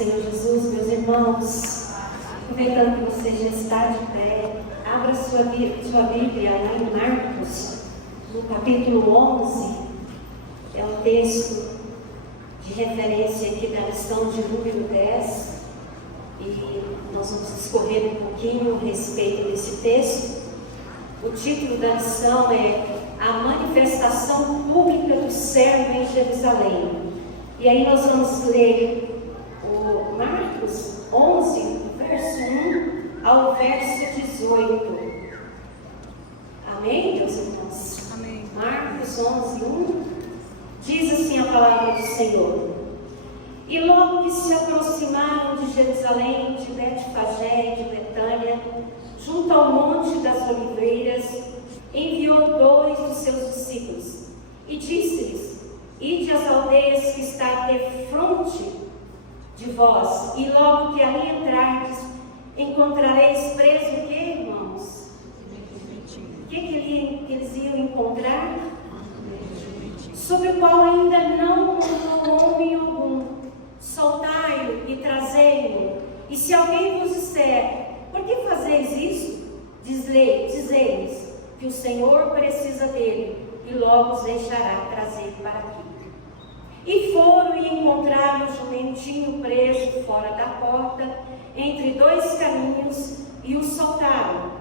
Senhor Jesus, meus irmãos, aproveitando que você já está de pé, abra sua Bíblia lá em Marcos, no capítulo 11, é um texto de referência aqui da lição de número 10, e nós vamos discorrer um pouquinho a respeito desse texto. O título da lição é A Manifestação Pública do Servo em Jerusalém. E aí nós vamos ler o Marcos 11, verso 1 ao verso 18. Amém, meus irmãos? Amém. Marcos 11, 1 diz assim a palavra do Senhor: E logo que se aproximaram de Jerusalém, de Betfagé e de Betânia, junto ao Monte das Oliveiras, enviou 2 dos seus discípulos e disse-lhes: Ide às aldeias que está defronte de vós, e logo que ali entrardes, encontrareis preso o que, irmãos? O que eles iam encontrar? Sobre o qual ainda não mandou homem algum. Soltai-o e trazei-o. E se alguém vos disser: Por que fazeis isso? Dizei-lhes que o Senhor precisa dele, e logo os deixará trazer para aqui. E foram e encontraram o jumentinho preso fora da porta, entre 2 caminhos, e o soltaram.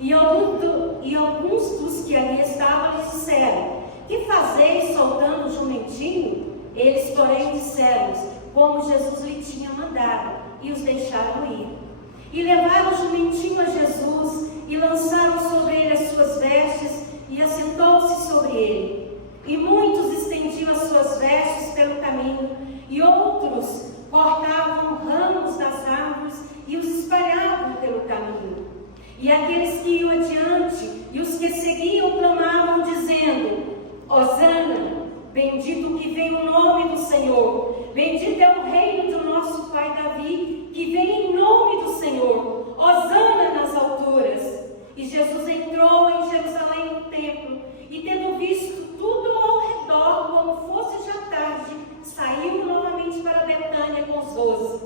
E alguns dos que ali estavam lhes disseram: Que fazeis soltando o jumentinho? Eles, porém, disseram como Jesus lhe tinha mandado, e os deixaram ir. E levaram o jumentinho a Jesus, e lançaram sobre ele as suas vestes, e assentou-se sobre ele. E muitos estendiam as suas vestes pelo caminho, e outros cortavam ramos das árvores e os espalhavam pelo caminho. E aqueles que iam adiante e os que seguiam clamavam, dizendo: Hosana, bendito o que vem o nome do Senhor, bendito é o reino do nosso pai Davi, que vem em nome do Senhor, Hosana nas alturas. E Jesus entrou em Jerusalém no templo, e tendo visto tudo ao redor, como fosse já tarde, saiu novamente para Betânia com os 12.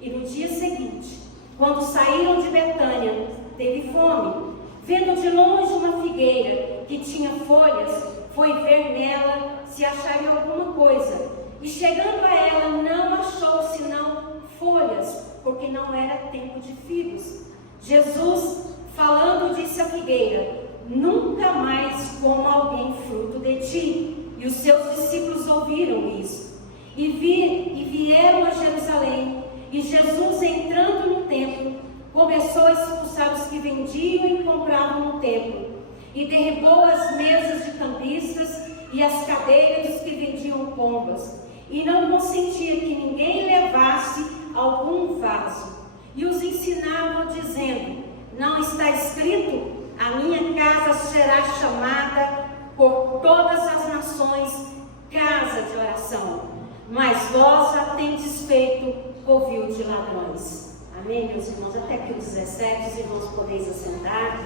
E no dia seguinte, quando saíram de Betânia, teve fome. Vendo de longe uma figueira que tinha folhas, foi ver nela se acharia alguma coisa. E chegando a ela, não achou senão folhas, porque não era tempo de figos. Jesus, falando, disse à figueira: Nunca mais coma alguém fruto de ti. E os seus discípulos ouviram isso. E vieram a Jerusalém. E Jesus, entrando no templo, começou a expulsar os que vendiam e compravam no templo. E derribou as mesas de cambistas e as cadeiras dos que vendiam pombas. E não consentia que ninguém levasse algum vaso. E os ensinava, dizendo: Não está escrito: A minha casa será chamada por todas as nações casa de oração, mas vós a tendes feito covil de ladrões. Amém, meus irmãos? Até aqui o 17, os irmãos podeis assentar.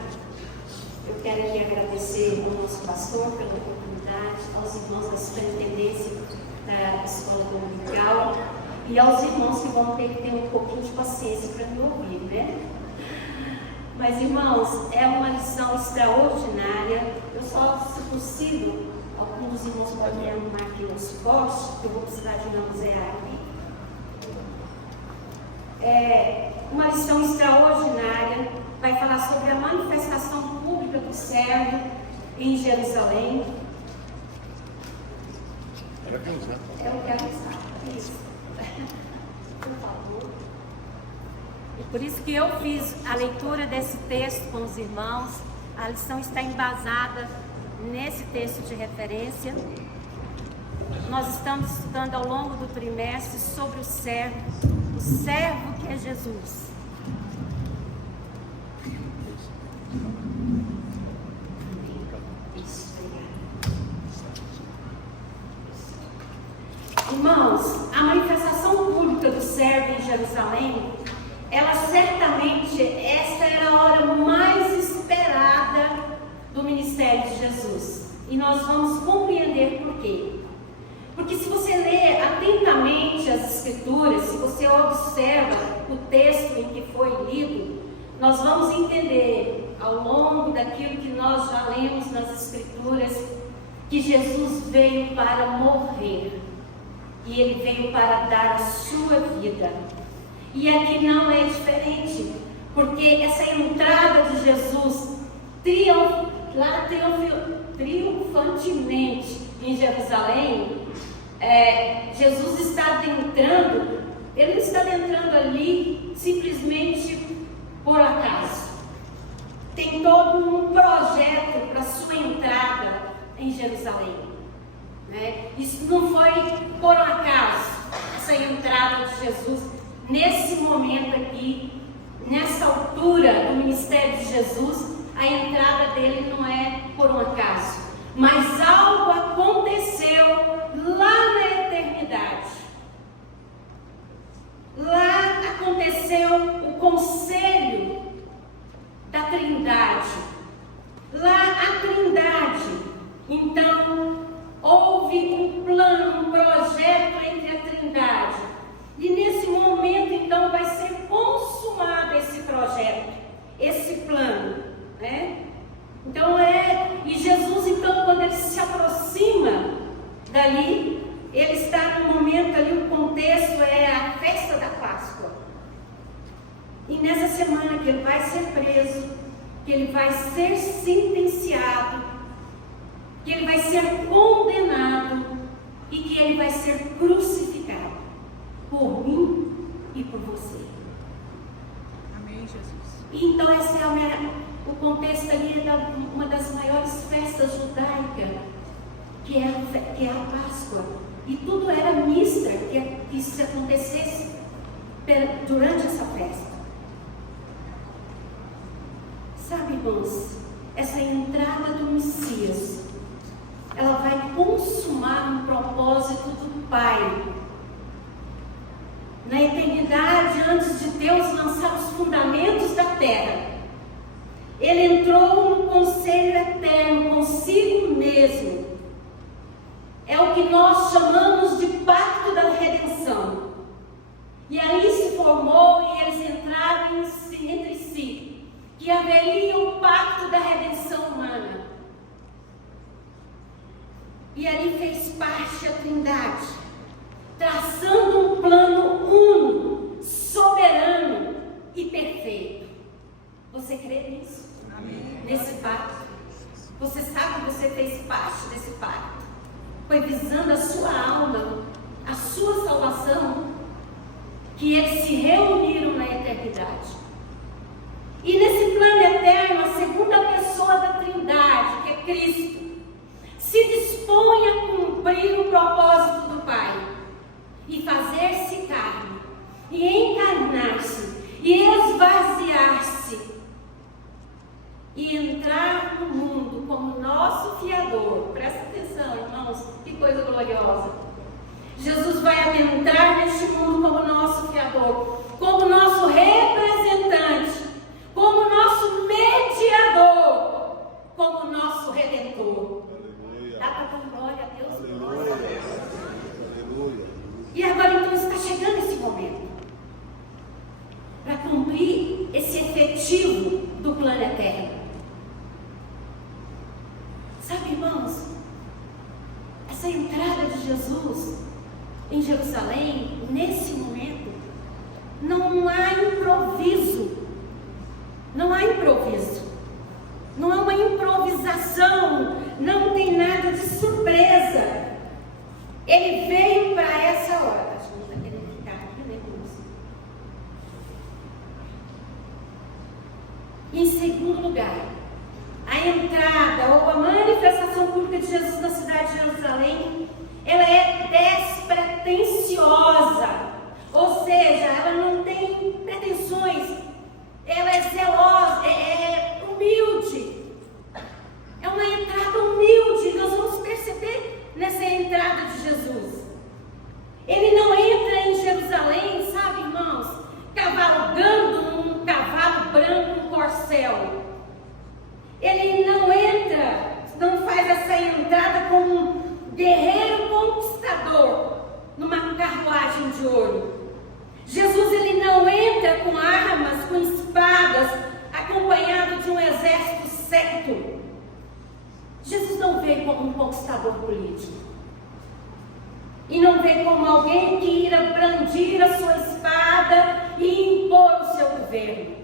Eu quero aqui agradecer ao nosso pastor pela oportunidade, aos irmãos da superintendência da escola dominical e aos irmãos que vão ter que ter um pouquinho de paciência para me ouvir, né? Mas, irmãos, é uma lição extraordinária. Eu só, se possível, alguns dos irmãos podem arrumar aqui no suporte, que eu vou precisar de manusear aqui. É uma lição extraordinária, vai falar sobre a manifestação pública do servo em Jerusalém. Eu quero usar. Isso. Por favor. Por isso que eu fiz a leitura desse texto com os irmãos. A lição está embasada nesse texto de referência. Nós estamos estudando ao longo do trimestre sobre o servo que é Jesus. Irmãos, a manifestação pública do servo em Jerusalém, ela certamente, esta era a hora mais esperada do ministério de Jesus. E nós vamos compreender por quê. Porque se você ler atentamente as Escrituras, se você observa o texto em que foi lido, nós vamos entender ao longo daquilo que nós já lemos nas Escrituras, que Jesus veio para morrer, e Ele veio para dar a sua vida. E aqui não é diferente, porque essa entrada de Jesus triunfantemente em Jerusalém, Jesus está adentrando, Ele não está adentrando ali simplesmente por acaso. Tem todo um projeto para a sua entrada em Jerusalém, né? Isso não foi por um acaso, essa entrada de Jesus nesse momento aqui, nessa altura do ministério de Jesus. A entrada dele não é por um acaso, mas algo aconteceu lá na eternidade. Lá aconteceu o conselho da Trindade. Lá a Trindade. Então, houve um plano, um projeto entre a Trindade. E nesse momento, então, vai ser consumado esse projeto, esse plano, né? Então, e Jesus, então, quando ele se aproxima dali, ele está no momento ali, o contexto é a festa da Páscoa. E nessa semana que ele vai ser preso, que ele vai ser sentenciado, que ele vai ser condenado e que ele vai ser crucificado por mim e por você. Amém, Jesus. E então esse é o contexto ali é uma das maiores festas judaicas, que é a Páscoa. E tudo era mista que isso acontecesse durante essa festa. Sabe, irmãos, essa entrada do Messias, ela vai consumar um propósito do Pai. Na eternidade, antes de Deus lançar os fundamentos da terra, Ele entrou no conselho eterno consigo mesmo. É o que nós chamamos de pacto da redenção. E ali se formou e eles entraram entre si, que haveria o pacto da redenção humana. E ali fez parte a Trindade, traçando um plano uno, soberano e perfeito. Você crê nisso? Amém. Nesse pacto? Você sabe que você fez parte desse pacto? Foi visando a sua alma, a sua salvação, que eles se reuniram na eternidade. E nesse plano eterno, a segunda pessoa da Trindade, que é Cristo, se dispõe a cumprir o propósito do Pai e fazer-se carne, e encarnar-se, e esvaziar-se, e entrar no mundo como nosso fiador. Presta atenção, irmãos, que coisa gloriosa. Jesus vai adentrar neste mundo como nosso fiador, como nosso representante, como nosso mediador, como nosso redentor. Dá para dar glória a Deus? Glória a Deus. E agora então está chegando esse momento para cumprir esse efetivo do plano eterno. Sabe, irmãos, essa entrada de Jesus em Jerusalém, nesse momento, não há improviso. Não há improviso. Não há uma improvisação. Não tem nada de surpresa. Ele veio para essa hora. Acho que não está querendo ficar aqui, né, irmãos? E em segundo lugar, a entrada ou a manifestação pública de Jesus na cidade de Jerusalém, ela é despretensiosa, ou seja, ela não tem pretensões, ela é zelosa, é humilde, é uma entrada humilde. Nós vamos perceber nessa entrada de Jesus. Ele não entra em Jerusalém, sabe, irmãos, cavalgando um cavalo branco, um corcel. Ele não entra, não faz essa entrada como um guerreiro conquistador numa carruagem de ouro. com armas, com espadas, acompanhado de um exército séquito. Jesus não veio como um conquistador político. E não veio como alguém que irá brandir a sua espada e impor o seu governo.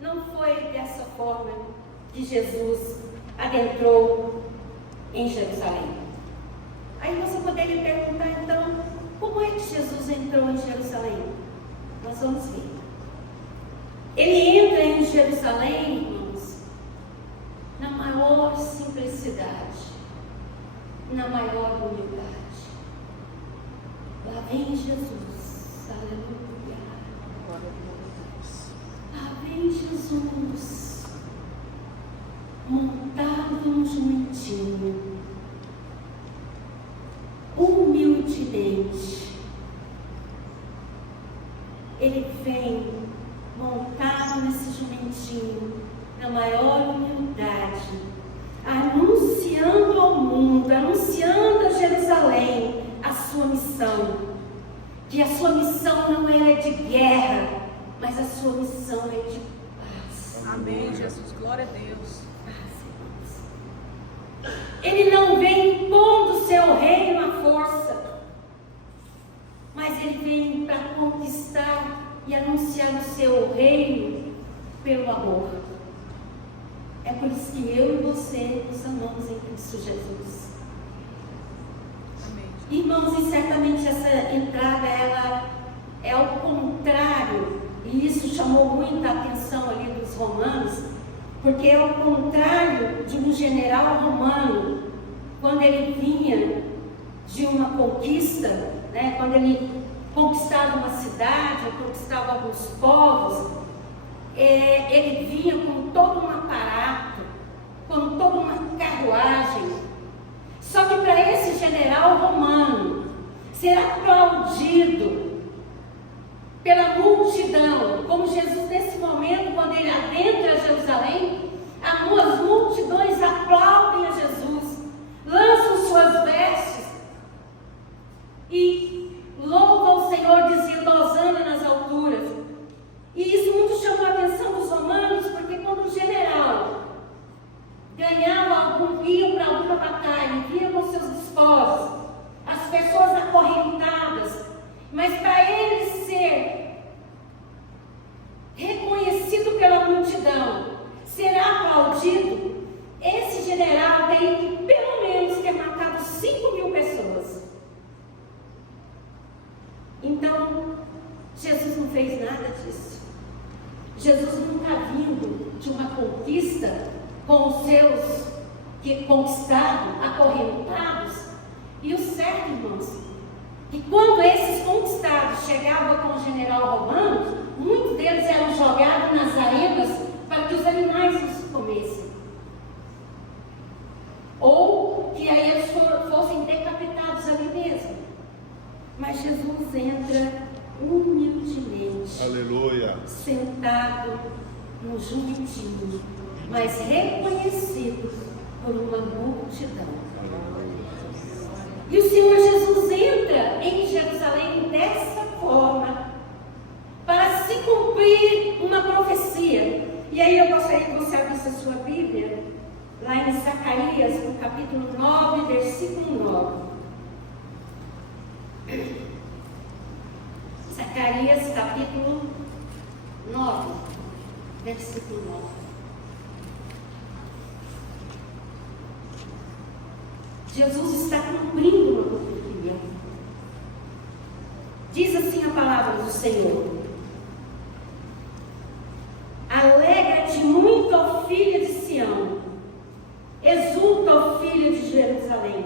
Não foi dessa forma que Jesus adentrou em Jerusalém. Aí você poderia perguntar, então, como é que Jesus entrou em Jerusalém? Nós vamos ver. Ele entra em Jerusalém, irmãos, na maior simplicidade, na maior humildade. Lá vem Jesus, aleluia. Lá vem Jesus, montado num jumentinho, humildemente. Ele vem montado nesse jumentinho, na maior humildade, anunciando ao mundo, anunciando a Jerusalém a sua missão. Que a sua missão não é de guerra, mas a sua missão é de paz. Amém, Jesus. Glória a Deus. Ele não vem impondo o seu reino à força, mas ele vem para conquistar e anunciar o seu reino pelo amor. É por isso que eu e você nos amamos em Cristo Jesus. Amém. Irmãos, e certamente essa entrada, ela é ao contrário, e isso chamou muita atenção ali dos romanos, porque é ao contrário de um general romano, quando ele vinha de uma conquista, né, quando ele conquistava uma cidade, conquistava alguns povos, ele vinha com todo um aparato, com toda uma carruagem. Só que para esse general romano ser aplaudido pela multidão, como Jesus nesse momento, quando ele adentra Jerusalém, as multidões aplaudem a Jesus, lançam suas vestes e louvam o Senhor, dizendo hosana nas alturas. E isso muito chamou a atenção dos romanos, porque quando o general ganhava ia para alguma batalha, vinha com seus despojos, as pessoas acorrentadas, mas para ele ser reconhecido pela multidão, ser aplaudido, esse general tem que pelo menos ter matado 5.000 pessoas. Então, Jesus não fez nada disso. Jesus não está vindo de uma conquista com os seus que conquistados, acorrentados. E o certo, irmãos, que quando esses conquistados chegavam com o general romano, muitos deles eram jogados nas arenas para que os animais os comessem. Ou que aí eles fossem decapitados ali mesmo. Mas Jesus entra humildemente, aleluia, sentado no jumentinho, mas reconhecido por uma multidão. E o Senhor Jesus entra em Jerusalém dessa forma, para se cumprir uma profecia. E aí eu gostaria que você abrisse a sua Bíblia, lá em Zacarias, no capítulo 9, versículo 9. Zacarias, capítulo 9, versículo 9. Jesus está cumprindo uma profecia. Diz assim a palavra do Senhor: alegra-te muito, ó filha de Sião, exulta, ó filha de Jerusalém,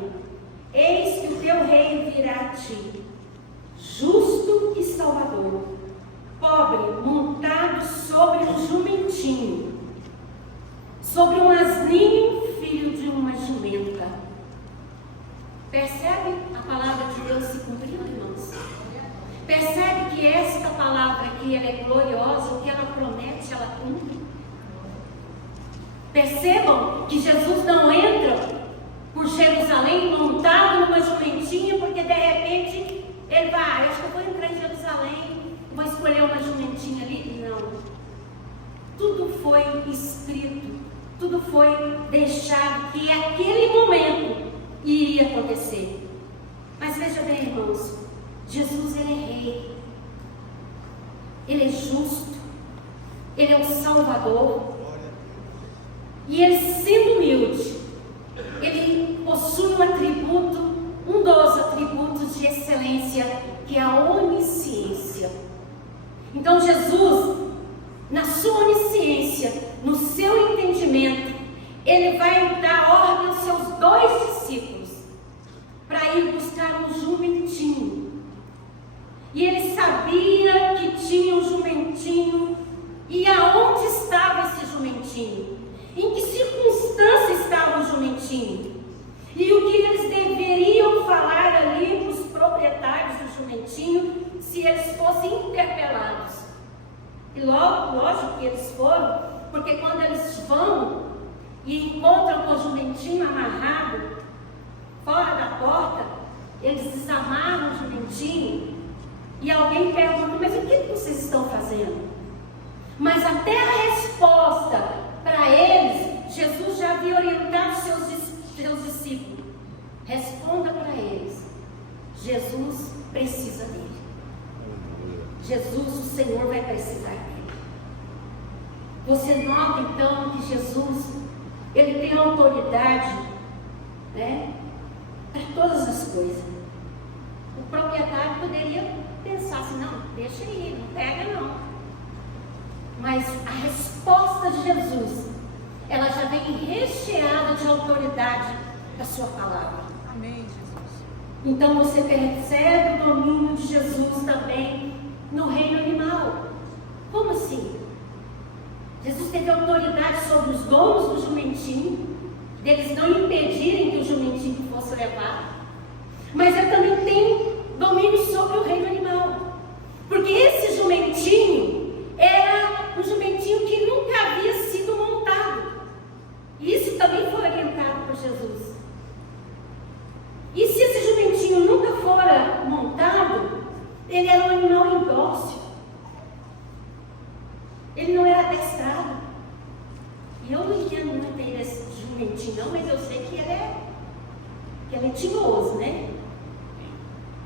eis que o teu rei virá a ti, justo e salvador, pobre, montado sobre um jumentinho, sobre um asninho, filho de uma jumenta. Percebe a palavra de Deus se cumprindo, irmãos? Percebe que esta palavra aqui, ela é gloriosa, o que ela promete, ela cumpre. Percebam que Jesus não entra por Jerusalém montado numa jumentinha, porque de repente ele vai, acho que eu vou entrar em Jerusalém, vou foi deixado que aquele momento iria acontecer. Mas veja bem, irmãos, Jesus, ele é rei, ele é justo, ele é o Salvador, e ele, sendo humilde, ele possui um atributo, um dos atributos de excelência, que é a onisciência. Então Jesus, na sua onisciência, no seu entendimento, ele vai dar ordem aos seus 2 discípulos para ir buscar um jumentinho. E ele sabia que tinha um jumentinho. E aonde estava esse jumentinho? Em que circunstância estava o jumentinho? E o que eles deveriam falar ali para os proprietários do jumentinho se eles fossem interpelados? E lógico que eles foram, porque quando eles vão e encontram com o jumentinho amarrado fora da porta, eles desamarram o jumentinho e alguém pergunta: mas o que vocês estão fazendo? Mas até a resposta para eles, Jesus já havia orientado seus discípulos. Responda para eles: Jesus precisa dele. Jesus, o Senhor, vai precisar dele. Você nota então que Jesus, ele tem autoridade, né, para todas as coisas. O proprietário poderia pensar assim: não, deixa aí, não pega não. Mas a resposta de Jesus, ela já vem recheada de autoridade da sua palavra. Amém, Jesus. Então você percebe o domínio de Jesus também no reino animal. Como assim? Jesus teve autoridade sobre os donos do jumentinho, deles não impedirem que o jumentinho fosse levado, mas ele também tem domínio sobre o reino animal, porque esse jumentinho era um jumentinho que nunca havia sido montado. Isso também foi orientado por Jesus. E se esse jumentinho nunca fora montado, ele era um animal indócil, ele não era adestrado. E eu não entendo muito esse jumentinho não, mas eu sei que ele é tinhoso, né?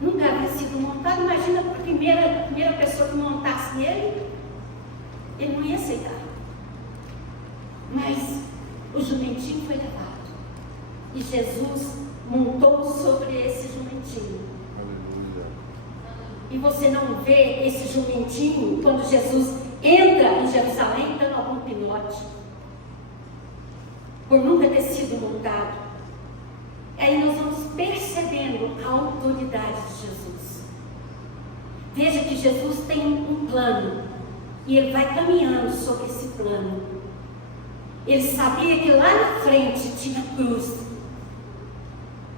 Nunca havia sido montado. Imagina a primeira pessoa que montasse nele, ele não ia aceitar. Mas o jumentinho foi levado, e Jesus montou sobre esse jumentinho. Aleluia. E você não vê esse jumentinho quando Jesus entra em Jerusalém dando algum pinote, por nunca ter sido montado. Aí nós vamos percebendo a autoridade de Jesus. Veja que Jesus tem um plano, e ele vai caminhando sobre esse plano. Ele sabia que lá na frente tinha cruz,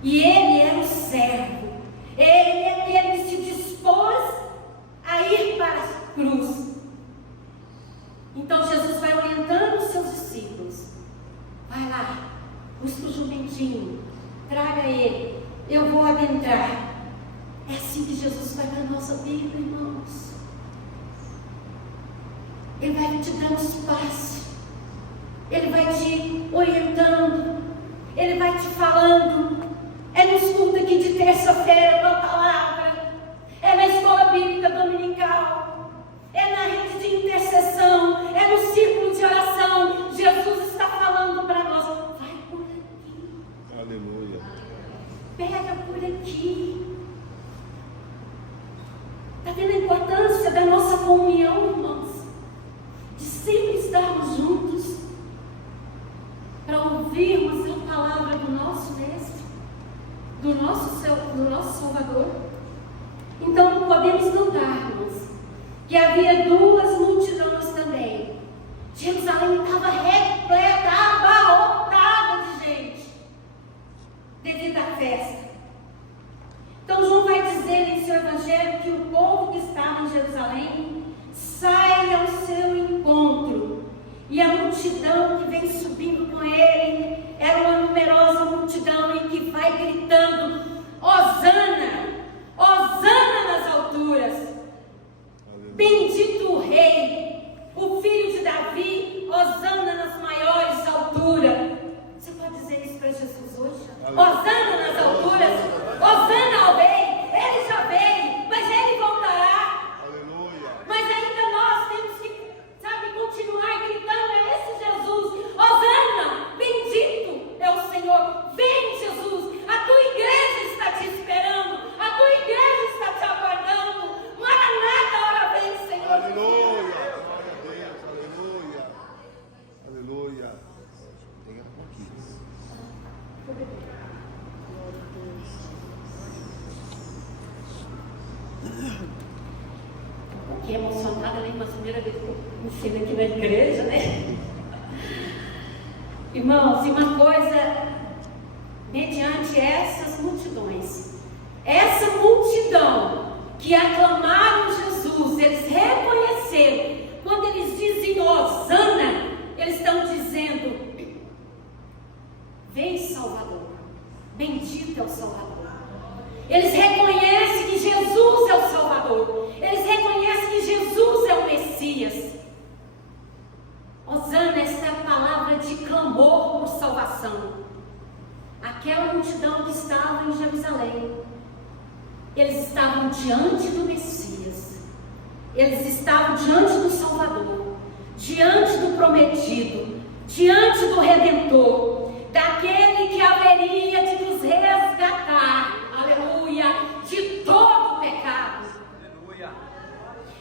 e ele era o servo, ele é aquele que se dispôs a ir para a cruz. Então Jesus vai orientando os seus discípulos: vai lá, busca o jumentinho, traga ele, eu vou adentrar. É assim que Jesus vai na nossa vida, irmãos. Ele vai te dando espaço, ele vai te orientando, ele vai te falando. É no estudo aqui de terça-feira com a palavra, é na escola bíblica dominical, é na rede de intercessão, é no círculo de oração. Jesus está falando para nós: vai por aqui. Aleluia. Pega por aqui. Está vendo a importância da nossa comunhão, irmãos? De sempre estarmos juntos para ouvirmos a palavra do nosso Mestre, do nosso Salvador. Então não podemos notar, irmãos, que havia 2 multidões também. Jerusalém estava repleta, abarrotada de gente, devido à festa. Então João vai dizer em seu evangelho que o povo que estava em Jerusalém sai ao seu encontro, e a multidão que vem subindo com ele era uma numerosa multidão, e que vai gritando: Hosana, Hosana nas alturas. Aleluia. Bendito o Rei, o Filho de Davi, Hosana nas maiores alturas. fiquei emocionada, né? Com a primeira vez que eu me fiz aqui na igreja, né? Irmãos, e uma coisa, mediante essas multidões, essa multidão que aclamaram Jesus, eles reconheceram, quando eles dizem Hosana, eles estão dizendo: vem Salvador, bendito é o Salvador. Eles reconhecem que Jesus é o Salvador, eles reconhecem que Jesus é o Messias. Hosana, essa é a palavra de clamor por salvação. Aquela multidão que estava em Jerusalém, eles estavam diante do Messias, eles estavam diante do Salvador, diante do prometido, diante do Redentor, daquele que haveria de nos resgatar, aleluia, de todo o pecado. Aleluia.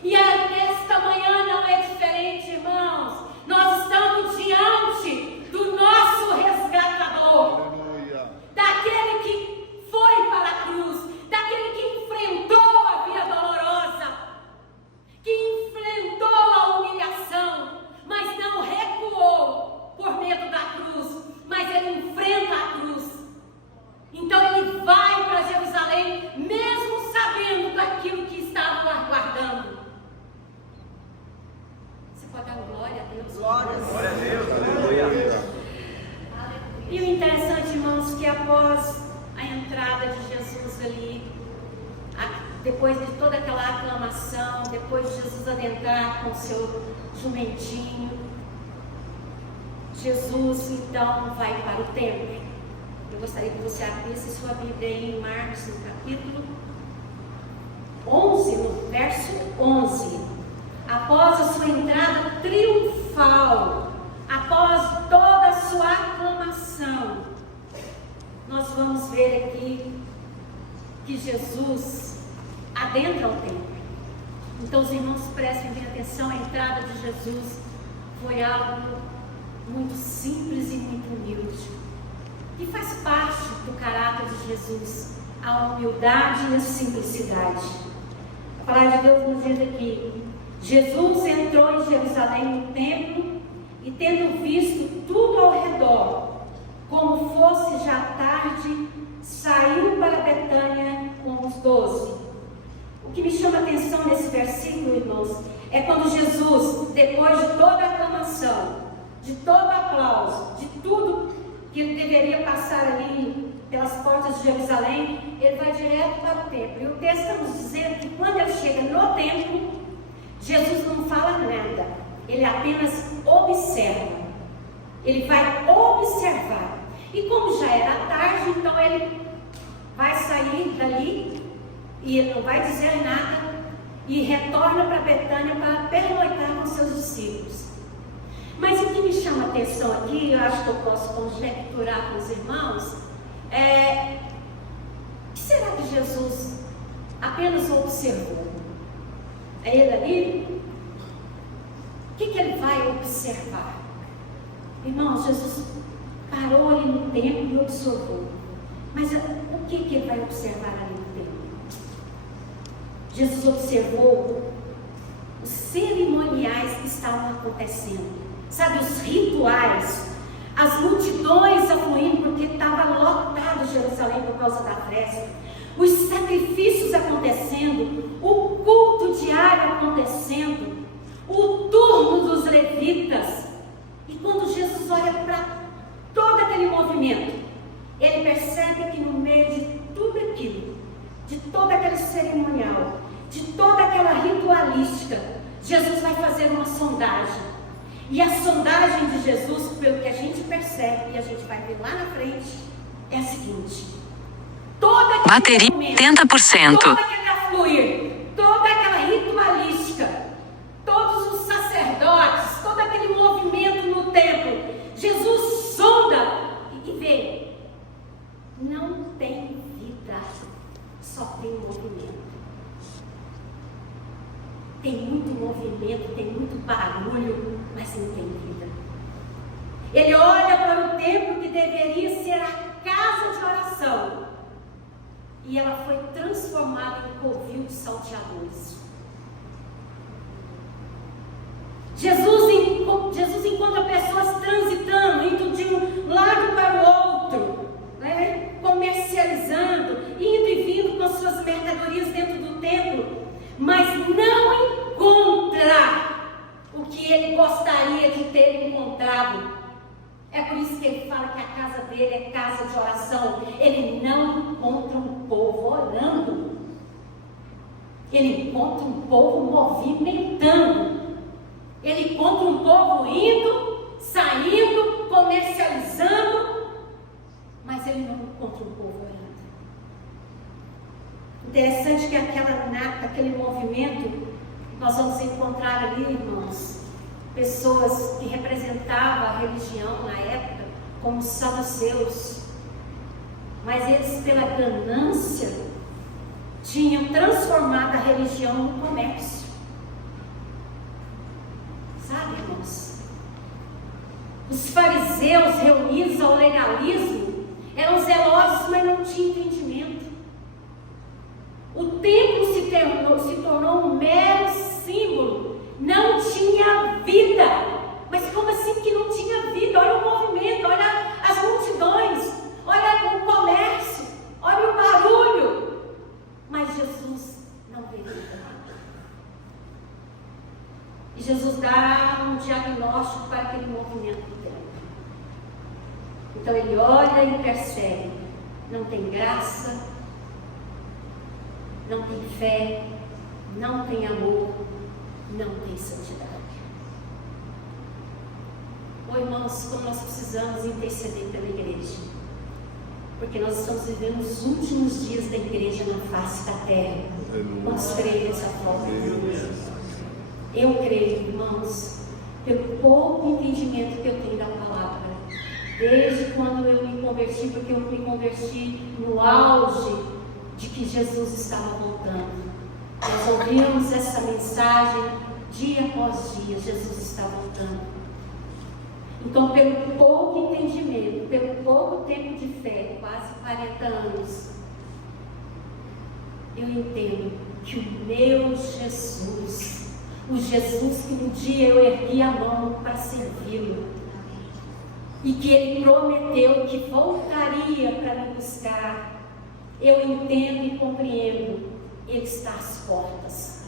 E nesta manhã não é diferente, irmãos. Nós estamos diante do nosso resgatador, aleluia, daquele que foi para a cruz, daquele que enfrentou a vida dolorosa, que enfrentou a humilhação, mas não recuou por medo da cruz, mas ele enfrenta a cruz. Então ele vai para Jerusalém, mesmo sabendo daquilo que estava aguardando. Você pode dar glória a Deus? Glória a Deus, aleluia. E o interessante, irmãos, que após a entrada de Jesus ali, depois de toda aquela aclamação, depois de Jesus adentrar com o seu jumentinho, Jesus então vai para o templo. Eu gostaria que você abrisse sua Bíblia aí em Marcos, no capítulo 11, no verso 11. Após a sua entrada triunfal, após toda a sua aclamação, nós vamos ver aqui que Jesus adentra ao templo. Então, os irmãos, prestem bem atenção, a entrada de Jesus foi algo muito simples e muito humilde. E faz parte do caráter de Jesus, a humildade e a simplicidade. A palavra de Deus nos diz aqui: Jesus entrou em Jerusalém no templo e, tendo visto tudo ao redor, como fosse já tarde, saiu para Betânia com os 12. O que me chama a atenção nesse versículo, irmãos, é quando Jesus, depois de toda a aclamação, de todo aplauso, de tudo que ele deveria passar ali pelas portas de Jerusalém, ele vai direto para o templo. E o texto está nos dizendo que quando ele chega no templo, Jesus não fala nada, ele apenas observa. Ele vai observar. E como já era tarde, então ele vai sair dali e ele não vai dizer nada e retorna para Betânia para pernoitar com seus discípulos. Mas o que me chama a atenção aqui, eu acho que eu posso conjecturar com os irmãos, o que será que Jesus apenas observou? É ele ali? O que ele vai observar? Irmãos, Jesus parou ali no templo e observou. Mas o que ele vai observar ali no templo? Jesus observou os cerimoniais que estavam acontecendo. Sabe, os rituais, as multidões afluindo, porque estava lotado Jerusalém por causa da festa, os sacrifícios acontecendo, o culto diário acontecendo, o turno dos levitas. E quando Jesus olha para todo aquele movimento, ele percebe que no meio de tudo aquilo, de todo aquele cerimonial, de toda aquela ritualística, Jesus vai fazer uma sondagem. E a sondagem de Jesus, pelo que a gente percebe, e a gente vai ver lá na frente, é a seguinte: toda aquela bateria momento, 80%. toda aquela fluir, toda aquela ritualística, todos os sacerdotes, todo aquele movimento no templo, Jesus sonda e vê, não tem vida, só tem movimento. Tem muito movimento, tem muito barulho, mas não tem vida. Ele olha para o templo que deveria ser a casa de oração, e ela foi transformada em covil de salteadores. Jesus encontra pessoas transitando, indo de um lado para o outro, né? Comercializando, indo e vindo com suas mercadorias dentro do templo, mas não encontra o que ele gostaria de ter encontrado. É por isso que ele fala que a casa dele é casa de oração. Ele não encontra um povo orando, ele encontra um povo movimentando. Ele encontra um povo indo, saindo, comercializando, mas ele não encontra um povo orando. Interessante que aquele movimento, nós vamos encontrar ali, irmãos, pessoas que representavam a religião na época, como os saduceus, mas eles, pela ganância, tinham transformado a religião no comércio. Sabe, irmãos? Os fariseus, reunidos ao legalismo, eram zelosos, mas não tinham entendimento. O templo se tornou um mero símbolo, não tinha vida. Mas como assim que não tinha vida? Olha o movimento, olha as multidões, olha o comércio, olha o barulho. Mas Jesus não vê vida. E Jesus dá um diagnóstico para aquele movimento do tempo. Então ele olha e percebe: não tem graça, não tem fé, não tem amor, não tem santidade. Oh, irmãos, como nós precisamos interceder pela igreja, porque nós estamos vivendo os últimos dias da igreja na face da terra. Nós creio dessa forma. Eu creio, irmãos, pelo pouco entendimento que eu tenho da palavra, desde quando eu me converti, porque eu me converti no auge de que Jesus estava voltando. Nós ouvimos essa mensagem dia após dia: Jesus está voltando. Então, pelo pouco entendimento, pelo pouco tempo de fé, quase 40 anos, eu entendo que o meu Jesus, o Jesus que um dia eu ergui a mão para servi-lo, e que ele prometeu que voltaria para me buscar, eu entendo e compreendo, ele está às portas.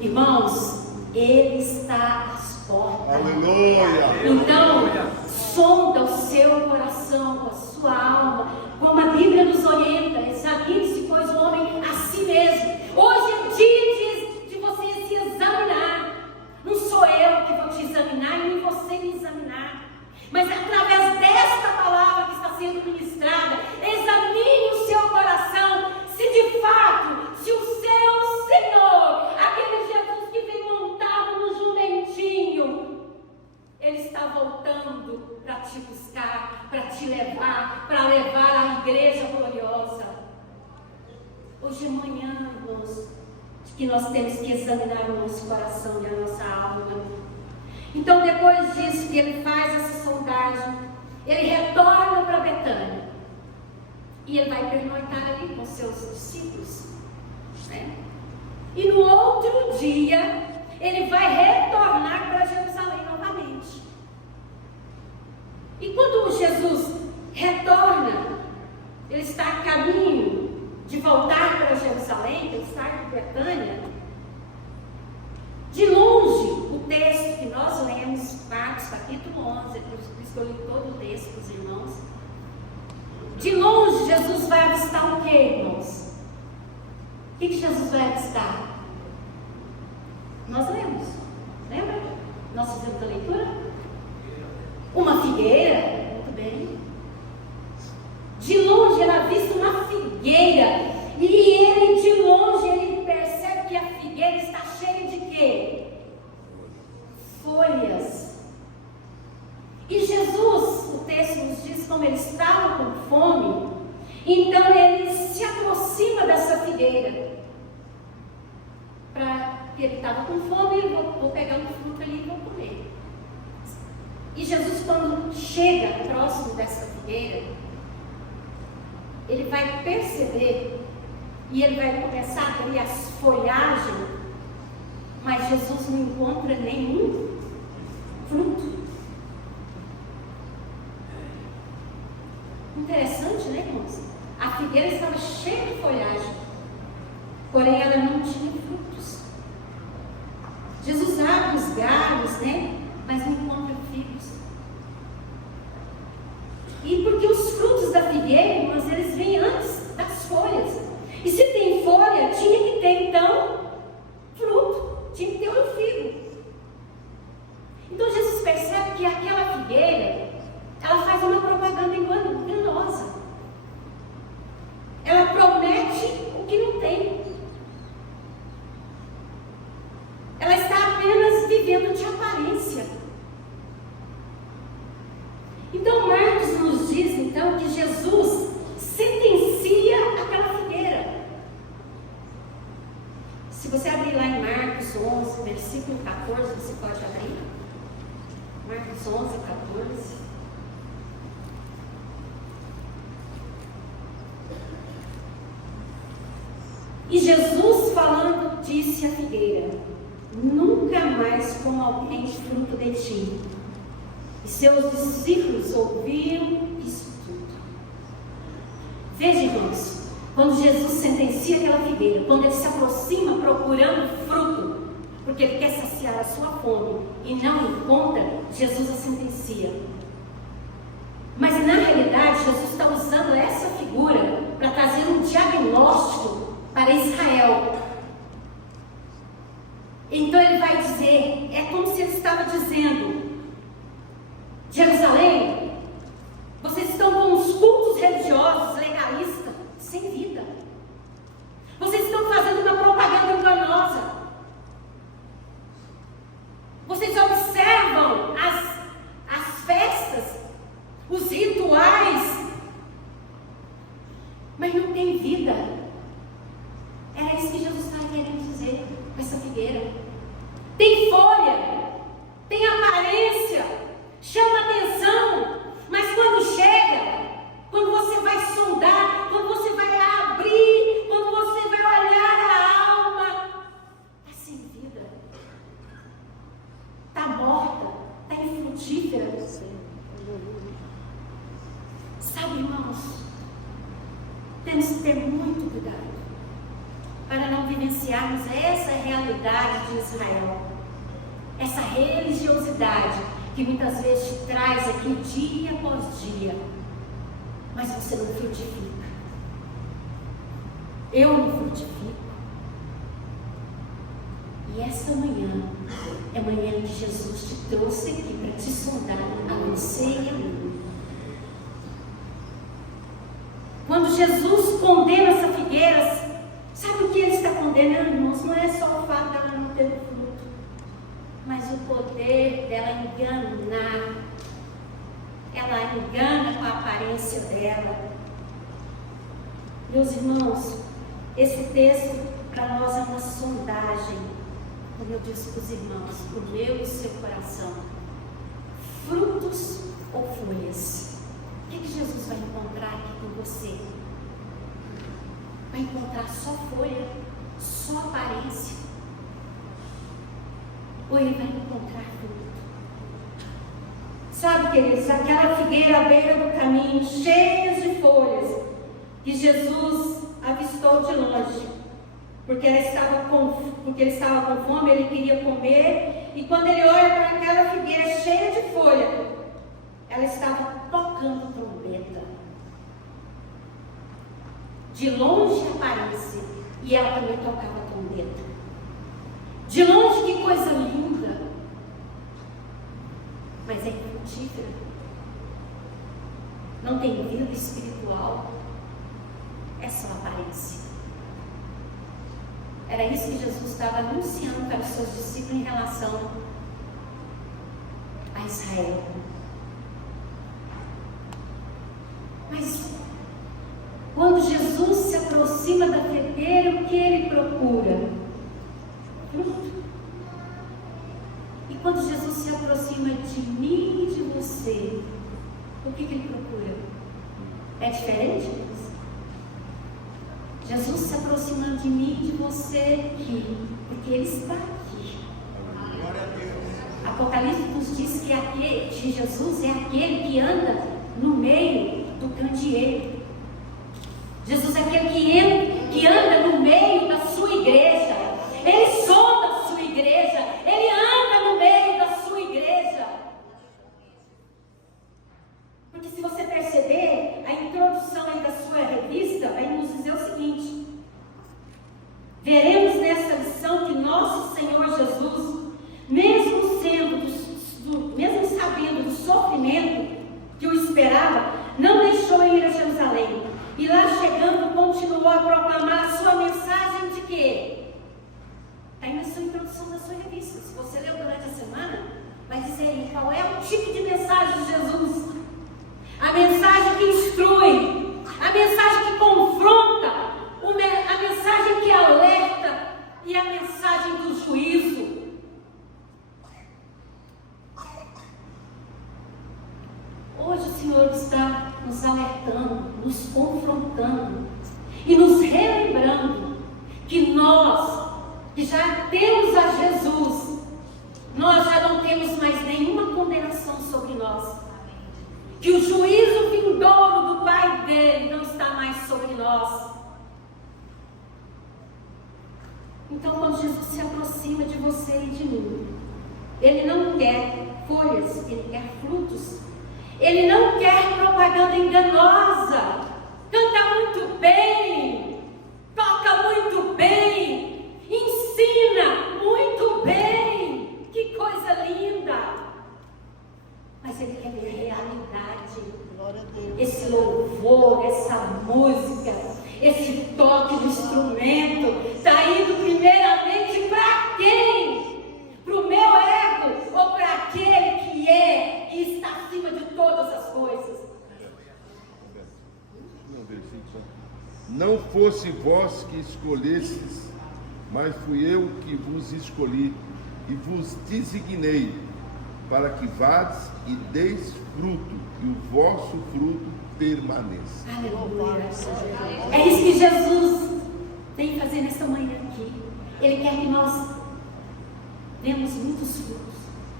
Irmãos, ele está às portas. Aleluia! Então, sonda o seu coração, a sua alma, como a Bíblia nos orienta: examine-se, pois, o homem a si mesmo. Hoje é dia de você se examinar. Não sou eu que vou te examinar, e nem você me examinar, mas através desta palavra que está sendo ministrada, examine o seu coração, se de fato, se o seu Senhor, aquele Jesus que vem montado no jumentinho, ele está voltando para te buscar, para te levar, para levar a igreja gloriosa. Hoje é manhã, irmãos, que nós temos que examinar o nosso coração e a nossa alma. Então, depois disso, que ele faz essa sondagem, ele retorna para Betânia e ele vai pernoitar ali com seus discípulos, né? E no outro dia ele vai retornar para Jerusalém novamente. E quando Jesus retorna, ele está a caminho de voltar para Jerusalém, ele está em Betânia. De longe, o texto que nós lemos, Marcos capítulo 11, por isso que eu li todo o texto para os irmãos. De longe, Jesus vai avistar o que, irmãos? O que Jesus vai avistar? Nós lemos, lembra? Nós fizemos a leitura? Uma figueira, muito bem. De longe, ele avista uma figueira. E ele, de longe, ele percebe que a figueira está cheia de quê? Folhas. E Jesus, o texto nos diz, como ele estava com fome, então ele se aproxima dessa figueira. Porque ele estava com fome, ele vou pegar um fruto ali e vou comer. E Jesus, quando chega próximo dessa figueira, ele vai perceber e ele vai começar a abrir as folhagens mas Jesus não encontra nenhum fruto. Interessante, né, irmãos? A figueira estava cheia de folhagem, porém ela não tinha frutos. Jesus abre os galhos, né? Mas não encontra figos. E porque os frutos da figueira, irmãos, eles vêm antes das folhas. E se tem folha, tinha que ter então fruto, tinha que ter um figo. Então Jesus percebe que aquela figueira, ela faz uma propaganda enganosa. Ela promete o que não tem. Ela está apenas vivendo de aparência. Então Marcos nos diz então que Jesus sentencia aquela figueira. Se você abrir lá em Marcos 11, versículo 14, você pode abrir. Marcos 11, 14. E Jesus falando disse à figueira: nunca mais coma alguém fruto de ti. E seus discípulos ouviram isso tudo. Veja, irmãos, quando Jesus sentencia aquela figueira, quando ele se aproxima procurando fruto, porque ele quer saciar a sua fome e não encontra, Jesus a sentencia. Mas na realidade, Jesus está usando essa figura para trazer um diagnóstico para Israel. Então ele vai dizer, é como se ele estava dizendo: Jerusalém, vocês estão com os cultos religiosos legalistas sem vida. Vocês estão fazendo uma propaganda enganosa. Vocês observam as festas, os rituais, mas não tem vida. Era isso que Jesus estava querendo dizer com essa figueira. Tem folha, tem aparência, chama atenção, mas quando chega, quando você vai sondar, quando você vai abrir, quando você vai olhar a alma, está sem vida, está morta, está infrutífera. Sabe, irmãos, temos que ter muito cuidado para não vivenciarmos essa realidade de Israel, essa religiosidade que muitas vezes te traz aqui dia após dia, mas você não frutifica. Eu não frutifico. E essa manhã é a manhã que Jesus te trouxe aqui para te sondar, a você e a mim. Quando Jesus condena essa figueira, sabe o que ele está condenando, irmãos? Não é só o fato dela não ter fruto, mas o poder dela enganar. Ela engana com a aparência dela. Meus irmãos, esse texto para nós é uma sondagem, como eu disse para os irmãos, o meu e o seu coração. Frutos ou folhas? O que Jesus vai encontrar aqui com você? Vai encontrar só folha, só aparência? Ou ele vai encontrar fruto? Sabe, queridos, aquela figueira à beira do caminho, cheia de folhas, que Jesus avistou de longe, porque ele estava com fome, ele queria comer, e quando ele olha para aquela figueira cheia de folha, ela estava tocando trombeta. De longe aparece, e ela também tocava trombeta. De longe, que coisa linda, mas é infrutífera. Não tem vida espiritual, é só aparência. Era isso que Jesus estava anunciando para os seus discípulos em relação a Israel. Mas quando Jesus se aproxima da figueira, o que ele procura? Fruto. E quando Jesus se aproxima de mim e de você, o que ele procura? É diferente? Jesus se aproximando de mim e de você aqui, porque ele está aqui. aqui. Apocalipse nos diz que Jesus é aquele que anda no meio do candeeiro. Jesus é aquele que anda no meio da sua igreja. Ele sonda a sua igreja. Ele anda no meio da sua igreja. Porque se você perceber, a introdução aí da sua revista vai nos dizer o seguinte: veremos nessa lição que nosso Senhor Jesus, mesmo sabendo do sofrimento que o esperava, não deixou ir a Jerusalém. E lá chegando, continuou a proclamar a sua mensagem de quê? Está aí na sua introdução da sua revista. Se você leu durante a semana, vai dizer aí qual é o tipo de mensagem de Jesus. A mensagem que instrui, a mensagem que confronta, a mensagem que alerta e a mensagem do juízo. Hoje o Senhor está nos alertando, nos confrontando e nos relembrando que nós, que já temos a Jesus, nós já não temos mais nenhuma condenação sobre nós. Que o juízo vindouro do Pai dele não está mais sobre nós. Então, quando Jesus se aproxima de você e de mim, Ele não quer folhas, Ele quer frutos. Ele não quer propaganda enganosa. Canta muito bem, toca muito bem, ensina muito bem. Que coisa linda! Mas Ele quer ver realidade. Glória a Deus. Esse louvor, essa música, esse toque do instrumento está indo primeiramente para quem? Para o meu ego ou para aquele que é e está acima de todas as coisas? Não fosse vós que escolhestes, mas fui eu que vos escolhi e vos designei, para que vades e deis fruto, e o vosso fruto permaneça. Aleluia. É isso que Jesus vem fazer nessa manhã aqui. Ele quer que nós demos muitos frutos.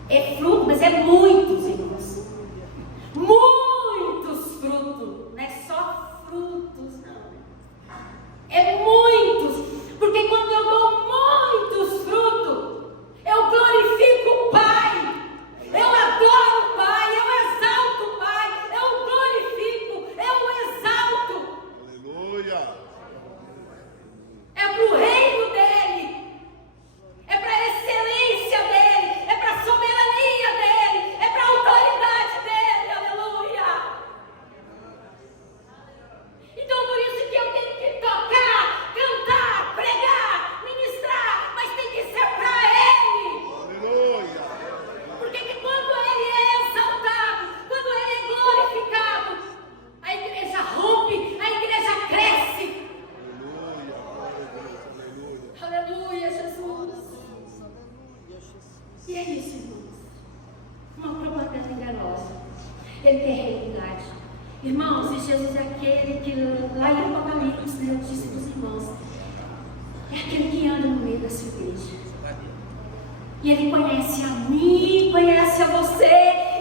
É fruto, mas é muitos, irmãos. Muitos frutos. Não é só frutos, não. É muitos. Porque quando eu dou muitos frutos, eu glorifico o Pai. Eu adoro o Pai. Eu exalto o Pai. Eu glorifico. Eu exalto. Aleluia! É para o reino dele. É para a excelência dele. É para a soberania dele. É para a autoridade dele. Aleluia! Então por isso que eu tenho que tocar, cantar, pregar, ministrar, mas tem que ser para ele. Aleluia! Porque que quando ele é exaltado, quando ele é glorificado, a igreja rompe, a igreja cresce. Aleluia, Jesus. E é isso, irmãos. Uma propaganda enganosa. Ele quer realidade. Irmãos, e Jesus é aquele que lá em Apocalipse, eu disse para os irmãos, é aquele que anda no meio da sua igreja. E Ele conhece a mim, conhece a você,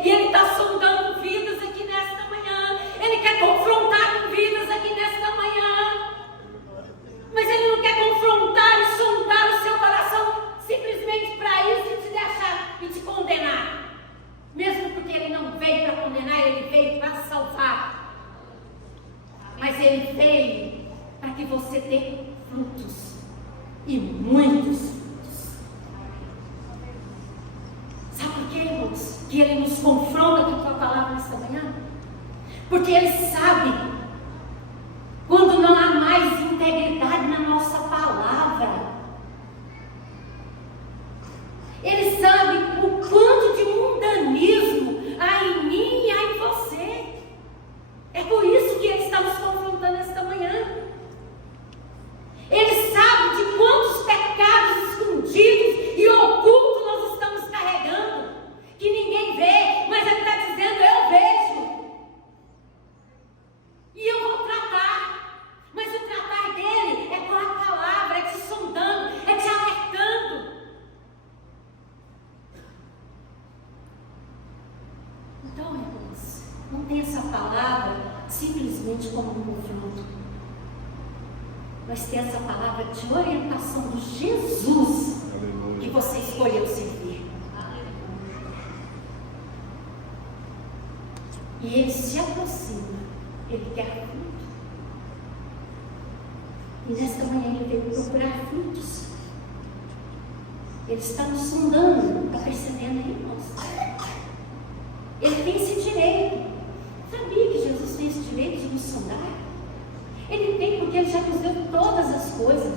e Ele está sondando vidas aqui nesta manhã. Ele quer confrontar com vidas aqui nesta manhã. Mas Ele não quer confrontar e sondar o seu coração simplesmente para isso e te deixar e te condenar. Mesmo porque Ele não veio para condenar, Ele veio para salvar. Mas Ele veio para que você dê frutos, e muitos frutos. Sabe por quê, irmãos? Que Ele nos confronta com a tua palavra nesta manhã? Porque Ele sabe quando não há mais integridade na nossa palavra. Ele sabe o quanto de mundanismo há em mim e há em você. É por isso que Ele está nos confrontando esta manhã. Ele sabe de quantos pecados escondidos e ocultos nós estamos carregando, que ninguém vê, mas Ele está dizendo, eu vejo. mas ter essa palavra de orientação do Jesus que Aleluia. você escolheu servir. E ele se aproxima, ele quer fruto. E nesta manhã ele veio procurar frutos. Ele está nos sondando, está percebendo aí, irmãos? Ele tem esse direito. Sabia que Jesus tem esse direito de nos sondar? Ele tem, porque ele já nos deu todas as coisas.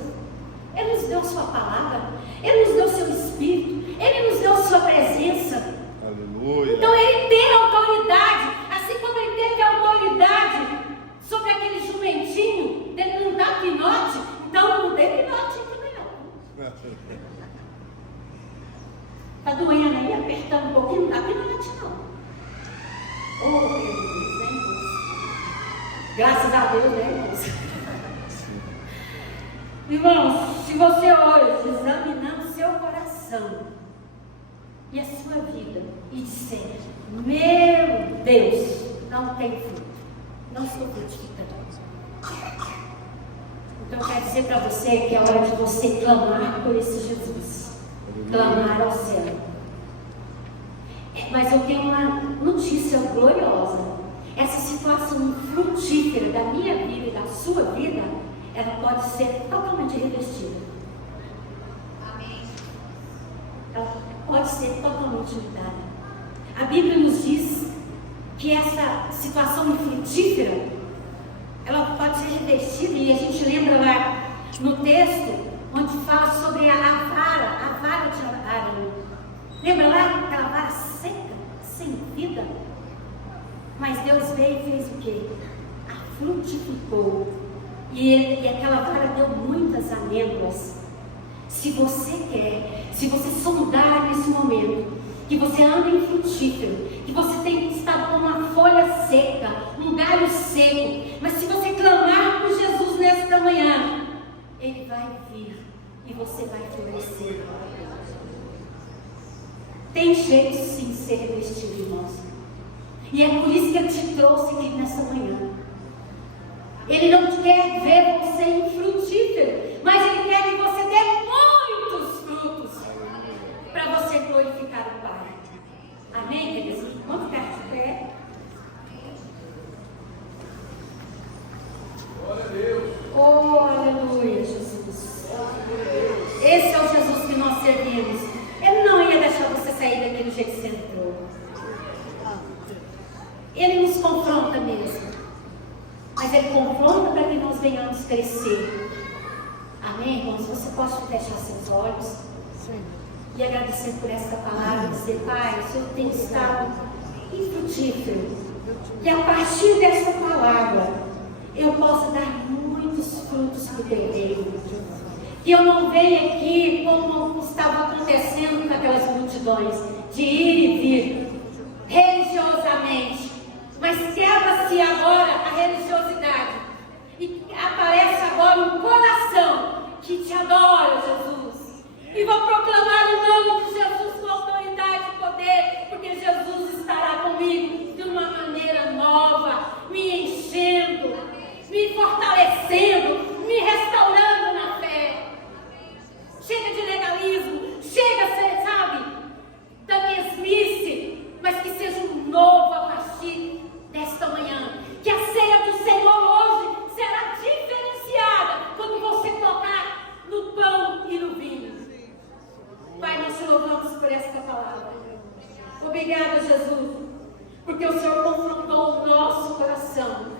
Ele nos deu sua palavra, ele nos deu seu Espírito, ele nos deu sua presença. Aleluia. Então ele tem autoridade, assim como ele teve autoridade sobre aquele jumentinho, dele não dar pinote, então não dê pinote também não. Está doendo aí, apertando um pouquinho, não dá pinote não. Oh, meu Deus, né, irmãos? Graças a Deus, né, irmãos? Irmãos, se você hoje examinar o seu coração e a sua vida e disser, meu Deus, não tem fruto, não estou frutificando. Então eu quero dizer para você que é hora de você clamar por esse Jesus, clamar ao céu. Mas eu tenho uma notícia gloriosa. Essa situação frutífera da minha vida e da sua vida, ela pode ser totalmente revestida. Amém. Ela pode ser totalmente mudada. A Bíblia nos diz que essa situação infrutífera, ela pode ser revestida, e a gente lembra lá no texto, onde fala sobre a vara de Arão. Lembra lá aquela vara seca, sem vida? Mas Deus veio e fez o quê? A frutificou. E aquela vara deu muitas amêndoas. Se você quer, se você sondar nesse momento, que você anda infrutífero, que você tem estado com uma folha seca, um galho seco, mas se você clamar por Jesus nesta manhã, Ele vai vir e você vai florescer. Tem jeito sim de ser revestido, irmãos. E é por isso que Ele te trouxe aqui nessa manhã. Ele não quer ver você infrutífero, mas Ele quer que você dê muitos frutos para você glorificar o Pai. Amém, queridos? Vamos ficar de pé. Glória a Deus. Oh, aleluia, Jesus. Esse é o Jesus que nós servimos. Ele não ia deixar você sair daquele jeito que você entrou. Ele nos confronta mesmo. Mas Ele confronta para que nós venhamos crescer. Amém, irmãos? Você pode fechar seus olhos e agradecer por esta palavra. Dizer, Pai, o Senhor tem estado infrutífero. Que a partir desta palavra eu possa dar muitos frutos para o teu reino. Que eu não venha aqui como estava acontecendo com aquelas multidões, de ir e vir religiosamente. Mas quebra-se agora a religiosidade e aparece agora um coração que te adora, Jesus. E vou proclamar o nome de Jesus com autoridade e poder, porque Jesus estará comigo de uma maneira nova, me enchendo, me fortalecendo, me restaurando na fé. Chega de legalismo, chega, sabe, da mesmice, mas que seja um novo a partir desta manhã. Que a ceia do Senhor hoje será diferenciada quando você tocar no pão e no vinho. Pai, nós te louvamos por esta palavra. Obrigada, Jesus, porque o Senhor confrontou o nosso coração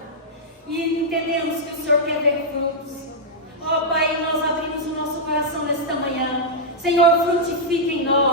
e entendemos que o Senhor quer ver frutos. Oh, Pai, nós abrimos o nosso coração nesta manhã. Senhor, frutifica em nós.